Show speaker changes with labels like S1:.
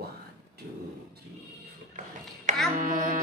S1: One, two, three, four.
S2: Apple.